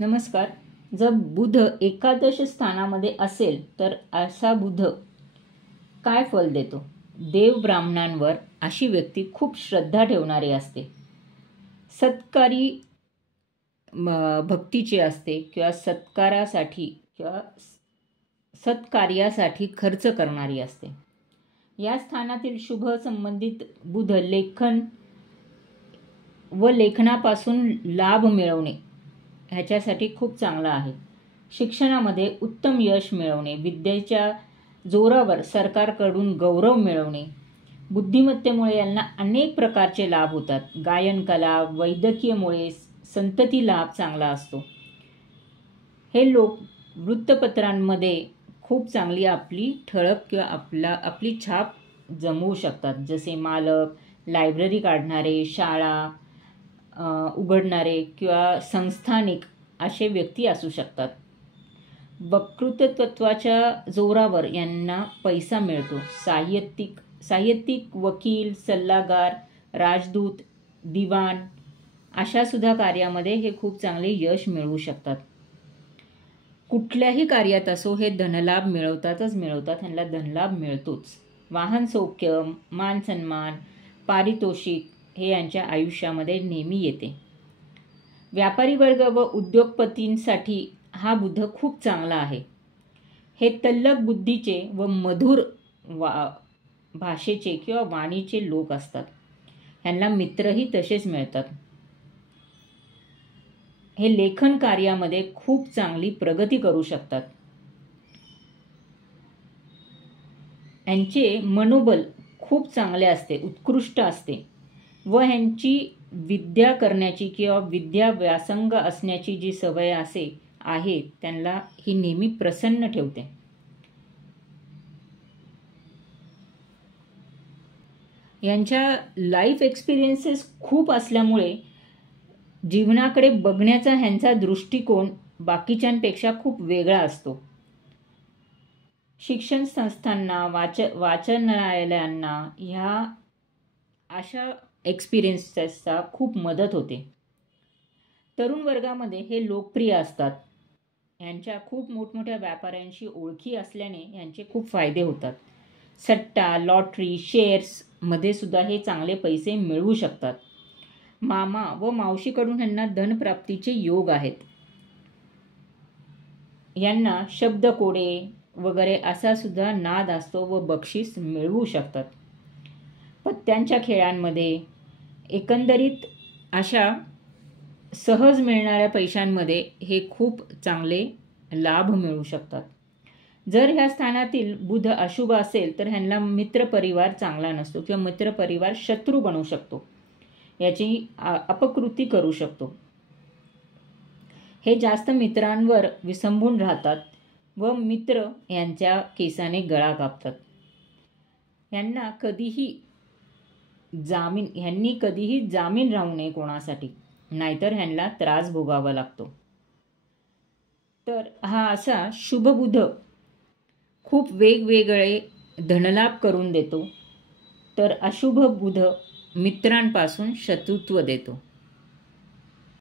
नमस्कार. जर बुध एकादश स्थानामध्ये असेल तर असा बुध काय फल देतो? देव ब्राह्मणांवर अशी व्यक्ती खूप श्रद्धा ठेवणारी असते, सत्कारी भक्तीची असते किंवा सत्कार्यासाठी खर्च करणारी असते. या स्थानातील शुभ संबंधित बुध लेखन व लेखनापासून लाभ मिळवणे ह्याच्यासाठी खूप चांगला आहे. शिक्षणामध्ये उत्तम यश मिळवणे, विद्येच्या जोरावर सरकारकडून गौरव मिळवणे, बुद्धिमत्तेमुळे यांना अनेक प्रकारचे लाभ होतात. गायन कला, वैद्यकीयमुळे संतती लाभ चांगला असतो. हे लोक वृत्तपत्रांमध्ये खूप चांगली आपली ठळक किंवा आपली छाप जमवू शकतात. जसे मालक, लायब्ररी काढणारे, शाळा उघडणारे किंवा संस्थानिक असे व्यक्ती असू शकतात. वक्तृत्वाच्या जोरावर यांना पैसा मिळतो. साहित्यिक, वकील, सल्लागार, राजदूत, दिवाण अशा सुद्धा कार्यामध्ये हे खूप चांगले यश मिळवू शकतात. कुठल्याही कार्यात असो हे धनलाभ मिळवतात. ह्यांना धनलाभ मिळतोच. वाहन सौख्य, मान सन्मान, पारितोषिक हे यांच्या आयुष्यामध्ये नेहमी येते. व्यापारी वर्ग व उद्योगपतींसाठी हा बुध खूप चांगला आहे. हे तल्लख बुद्धीचे व मधुर भाषेचे किंवा वाणीचे लोक असतात. ह्यांना मित्रही तसेच मिळतात. हे लेखन कार्यामध्ये खूप चांगली प्रगती करू शकतात. यांचे मनोबल खूप चांगले असते, उत्कृष्ट असते व ह्यांची विद्या करण्याची किंवा विद्या व्यासंग असण्याची जी सवय आहे त्यांना ही नेहमी प्रसन्न ठेवते. यांच्या लाईफ एक्सपिरियन्सेस खूप असल्यामुळे जीवनाकडे बघण्याचा ह्यांचा दृष्टिकोन बाकीच्यांपेक्षा खूप वेगळा असतो. शिक्षण संस्थांना, वाचनालयांना ह्या अशा एक्सपिरियन्सेसचा खूप मदत होते. तरुण वर्गामध्ये हे लोकप्रिय असतात. यांच्या खूप मोठमोठ्या व्यापाऱ्यांशी ओळखी असल्याने यांचे खूप फायदे होतात. सट्टा, लॉटरी, शेअर्स मध्ये सुद्धा हे चांगले पैसे मिळवू शकतात. मामा व मावशीकडून ह्यांना धनप्राप्तीचे योग आहेत. यांना शब्दकोडे वगैरे असा सुद्धा नाद असतो व बक्षीस मिळवू शकतात. पत्त्यांच्या खेळांमध्ये एकंदरीत अशा सहज मिळणाऱ्या पैशांमध्ये हे खूप चांगले लाभ मिळवू शकतात. जर ह्या स्थानातील बुध अशुभ असेल तर ह्यांना मित्रपरिवार चांगला नसतो किंवा मित्रपरिवार शत्रू बनू शकतो, याची अपकृती करू शकतो. हे जास्त मित्रांवर विसंबून राहतात व मित्र यांच्या केसाने गळा कापतात. ह्यांनी कधीही जामीन राहू नये कोणासाठी, नाहीतर ह्यांना त्रास भोगावा लागतो. तर हा असा शुभ बुध खूप वेगवेगळे धनलाभ करून देतो, तर अशुभ बुध मित्रांपासून शत्रुत्व देतो.